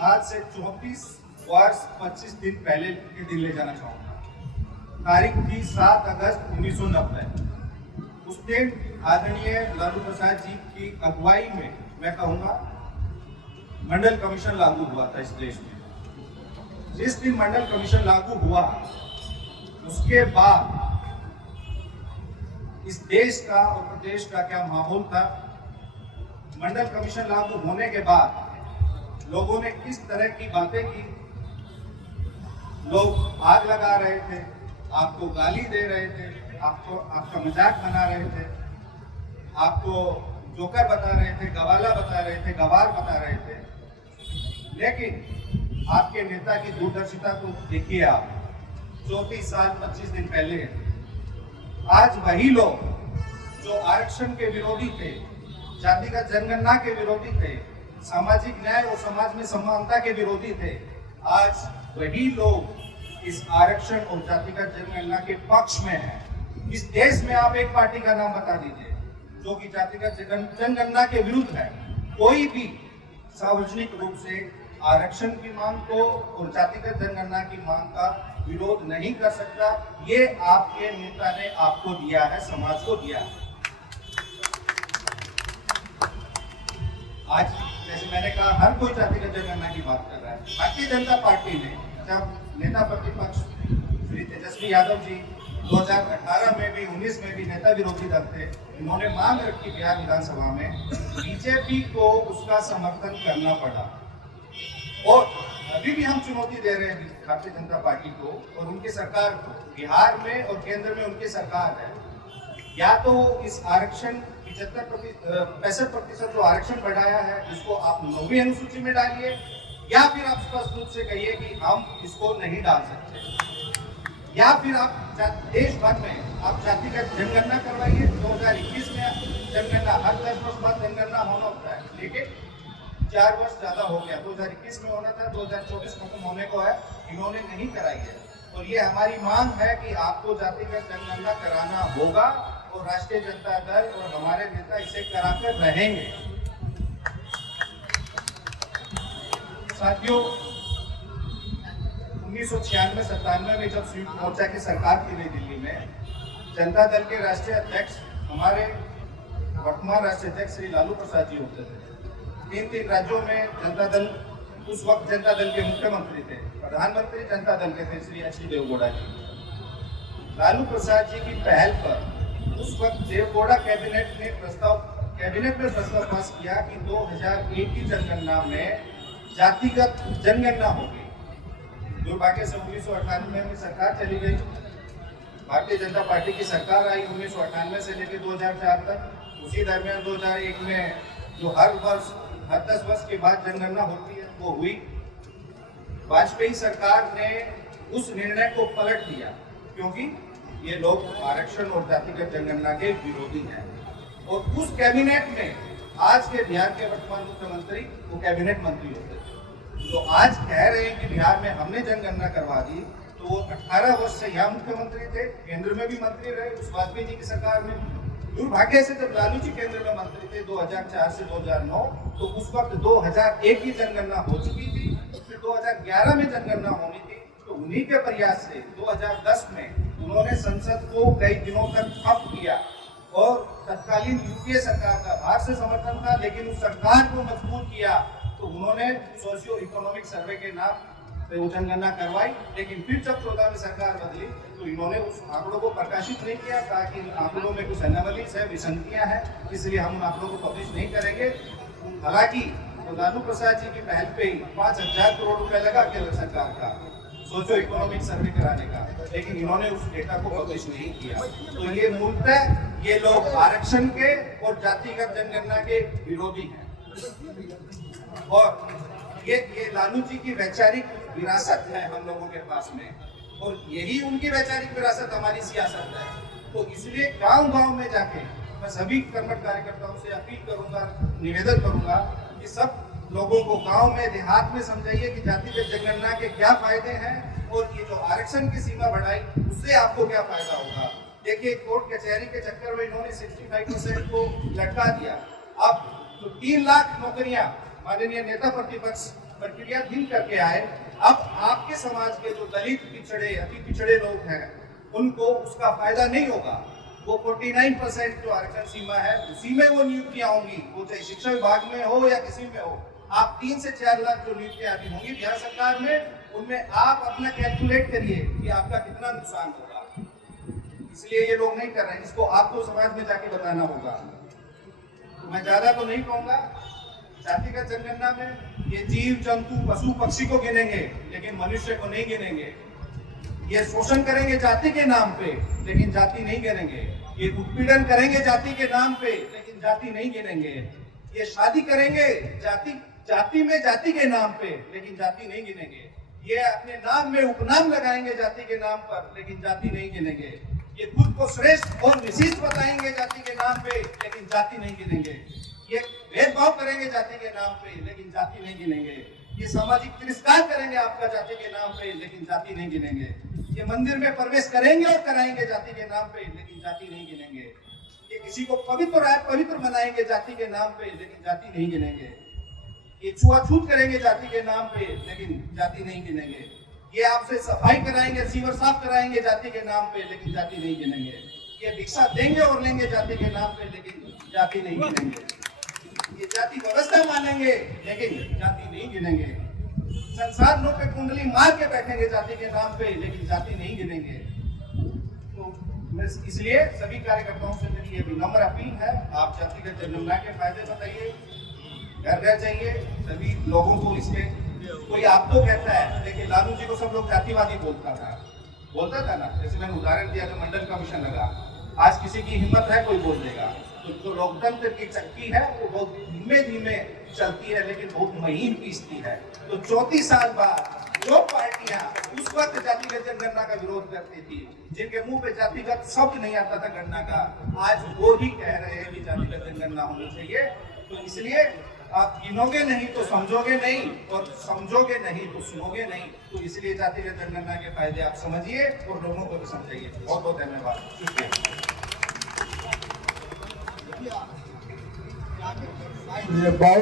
आज से 34 वर्ष 25 दिन पहले के दिन ले जाना चाहूँगा। तारीख थी 7 अगस्त 1990। उस दिन आदरणीय लालू प्रसाद जी की अगुवाई में मैं कहूँगा मंडल कमीशन लागू हुआ था इस देश में। जिस दिन मंडल कमीशन लागू हुआ उसके बाद इस देश का और प्रदेश का क्या माहौल था। मंडल कमीशन लागू होने के बाद लोगों ने किस तरह की बातें की। लोग आग लगा रहे थे, आपको गाली दे रहे थे, आपको आपका मजाक बना रहे थे, आपको जोकर बता रहे थे, गवाला बता रहे थे, गवार बता रहे थे। लेकिन आपके नेता की दूरदर्शिता को देखिए आप। 34 साल 25 दिन पहले आज वही लोग जो आरक्षण के विरोधी थे, जातिगत जनगणना के विरोधी थे, सामाजिक न्याय और समाज में समानता के विरोधी थे, आज वही लोग इस आरक्षण और जातिगत जनगणना के पक्ष में हैं। इस देश में आप एक पार्टी का नाम बता दीजिए जो कि जातिगत जनगणना के विरुद्ध है। कोई भी सार्वजनिक रूप से आरक्षण की मांग को और जातिगत जनगणना की मांग का विरोध नहीं कर सकता। ये आपके नेता ने आपको दिया है, समाज को दिया है। आज जैसे मैंने कहा हर कोई जातिगत जनगणना की बात कर रहा है। भारतीय जनता पार्टी ने जब नेता प्रतिपक्ष श्री तेजस्वी यादव जी 2018 में भी 19 में भी नेता विरोधी दल थे, इन्होंने मांग रखी बिहार विधानसभा में, बीजेपी को उसका समर्थन करना पड़ा। और अभी भी हम चुनौती दे रहे हैं भारतीय जनता पार्टी को और उनकी सरकार को। बिहार में और केंद्र में उनकी सरकार है, या तो इस आरक्षण 65% जो आरक्षण बढ़ाया है इसको आप 9वीं अनुसूची में डालिए, या फिर आप स्पष्ट रूप से कहिए कि हम इसको नहीं डाल सकते, या फिर आप देश भर में आप जातिगत जनगणना करवाइए। 2021 में जनगणना हर 10 वर्ष बाद जनगणना होना होता है, लेकिन 4 वर्ष ज्यादा हो गया। 2021 में होना था, 2024 खत्म होने को है, इन्होंने नहीं कराई है। और ये हमारी मांग है कि आपको जातिगत जनगणना कराना होगा और राष्ट्रीय जनता दल और हमारे नेता इसे कराकर रहेंगे। साथियों, 1996-97 में जब संयुक्त मोर्चा की सरकार थी नई दिल्ली में, जनता दल के राष्ट्रीय अध्यक्ष हमारे वर्तमान राष्ट्रीय अध्यक्ष श्री लालू प्रसाद जी होते थे। 3 राज्यों में जनता दल, उस वक्त जनता दल के मुख्यमंत्री थे, प्रधानमंत्री जनता दल के थे श्री एच डी देवगौड़ा जी। लालू प्रसाद जी की पहल पर उस वक्त देवगौड़ा कैबिनेट में प्रस्ताव पास किया कि 2001 की जनगणना में जातिगत जनगणना होगी। दुर्भाग्य से 1998 में सरकार चली गई, भारतीय जनता पार्टी की सरकार आई 1998 से लेकर 2004 तक। उसी दरमियान 2001 में जो हर 10 वर्ष के बाद जनगणना होती है वो हुई। वाजपेयी सरकार ने उस निर्णय को पलट दिया क्योंकि ये लोग आरक्षण और जातिगत जनगणना के विरोधी हैं। और उस कैबिनेट में आज के बिहार के वर्तमान मुख्यमंत्री वो कैबिनेट मंत्री होते थे। तो आज कह रहे हैं कि बिहार में हमने जनगणना करवा दी, तो वो 18 वर्ष से यहाँ मुख्यमंत्री थे, केंद्र में भी मंत्री रहे उस वाजपेयी जी की सरकार में। दुर्भाग्य से जब लालू जी केंद्र में मंत्री थे 2004 से 2009, तो उस वक्त 2001 की जनगणना हो चुकी थी, फिर 2011 में जनगणना होनी थी। तो उन्हीं के प्रयास से 2010 में उन्होंने संसद को कई दिनों तक ठप किया और तत्कालीन यूपीए सरकार का बाहर से समर्थन था, लेकिन उस सरकार को मजबूर किया। तो उन्होंने सोशियो इकोनॉमिक सर्वे के नाम पे वो जनगणना करवाई। लेकिन फिर जब 14 में सरकार बदली तो इन्होंने उस आंकड़ों को प्रकाशित नहीं किया, कहा कि इन आंकड़ों में कुछ एनोमलीज है, विसंगतियां हैं, इसलिए हम उन आंकड़ों को पब्लिश नहीं करेंगे। हालांकि तो लालू प्रसाद जी की पहल पे ही 5,000 करोड़ रुपए लगा केंद्र सरकार का सोशियो इकोनॉमिक सर्वे कराने का, लेकिन इन्होंने उस डेटा को पब्लिश नहीं किया। तो ये मूलतः ये लोग आरक्षण के और जातिगत जनगणना के विरोधी हैं। और ये लालू जी की वैचारिक विरासत है हम लोगों के पास में, और यही उनकी वैचारिक विरासत हमारी सियासत है। तो इसलिए गांव-गांव में जाके मैं सभी कर्मठ कार्यकर्ताओं से अपील करूंगा, निवेदन करूंगा कि सब लोगों को गांव में, देहात में समझाइए कि जातिगत जनगणना के क्या फायदे हैं और ये जो आरक्षण की सीमा बढ़ाई उससे आपको क्या फायदा होगा। देखिए, कोर्ट कचहरी के चक्कर में इन्होंने 65% को लटका दिया। अब तो 3 लाख नौकरियां माननीय नेता प्रतिपक्ष प्रक्रियाधीन करके आए। अब आपके समाज के जो दलित, पिछड़े, अति पिछड़े लोग हैं, उनको उसका फायदा नहीं होगा। वो 49% जो आरक्षण सीमा है उसी में वो नियुक्तियां होंगी, वो चाहे शिक्षा विभाग में हो या किसी में हो। आप 3 से 4 लाख जो नियुक्तियां अभी होंगी बिहार सरकार में, उनमें आप अपना कैलकुलेट करिए कि आपका कितना नुकसान होगा। इसलिए ये लोग नहीं कर रहे हैं, इसको आपको समाज में जाके बताना होगा। तो मैं ज्यादा तो नहीं कहूंगा। जातिगत जनगणना में ये जीव जंतु पशु पक्षी को गिनेंगे लेकिन मनुष्य को नहीं गिनेंगे। ये शोषण करेंगे जाति के नाम पे लेकिन जाति नहीं गिनेंगे। ये उत्पीड़न करेंगे जाति के नाम पे लेकिन जाति नहीं गिनेंगे। ये शादी करेंगे जाति में जाति के नाम पे लेकिन जाति नहीं गिनेंगे। ये अपने नाम में उपनाम लगाएंगे जाति के नाम पर लेकिन जाति नहीं गिनेंगे। ये खुद को श्रेष्ठ और विशिष्ट बताएंगे जाति के नाम पे लेकिन जाति नहीं गिनेंगे। ये भेदभाव करेंगे जाति के नाम पे लेकिन जाति नहीं गिनेंगे। ये सामाजिक तिरस्कार करेंगे आपका जाति के नाम पे लेकिन जाति नहीं गिनेंगे। ये मंदिर में प्रवेश करेंगे और कराएंगे जाति के नाम पे लेकिन जाति नहीं गिनेंगे। ये किसी को पवित्र बनाएंगे जाति के नाम पे लेकिन जाति नहीं गिनेंगे। ये छुआछूत करेंगे जाति के नाम पे लेकिन जाति नहीं गिनेंगे। ये आपसे सफाई कराएंगे, सीवर साफ कराएंगे जाति के नाम पे लेकिन जाति नहीं गिनेंगे। ये भिक्षा देंगे और लेंगे जाति के नाम पे लेकिन जाति नहीं गिनेंगे। ये जाति व्यवस्था मानेंगे लेकिन जाति नहीं गिनेंगे। संसाधनों पे कुंडली मार के बैठेंगे जाति के नाम पे लेकिन जाति नहीं गिनेंगे। तो इसलिए सभी कार्यकर्ताओं से मेरी ये विनम्र अपील है, आप जातिगत जनगणना के फायदे बताइए, घर घर चाहिए सभी लोगों को। इसके कोई आपको कहता है, देखिए लालू जी को सब लोग जातिवादी बोलता था ना, जैसे मैंने उदाहरण दिया तो मंडल कमीशन लगा। आज किसी की हिम्मत है कोई बोल देगा। तो जो लोकतंत्र की चक्की है वो बहुत धीमे धीमे चलती है लेकिन बहुत महीन पीसती है। तो 34 साल बाद जो पार्टियां उस वक्त जातिगत जनगणना का विरोध करती थी, जिनके मुंह पे जातिगत शब्द नहीं आता था गणना का, आज वो ही कह रहे हैं कि जातिगत जनगणना होनी चाहिए। तो इसलिए आप गिनोगे नहीं तो समझोगे नहीं, और समझोगे नहीं तो सुनोगे नहीं। तो इसलिए जातिगत जनगणना के फायदे आप समझिए और लोगों को भी समझाइए। बहुत बहुत धन्यवाद, शुक्रिया। ये बहुत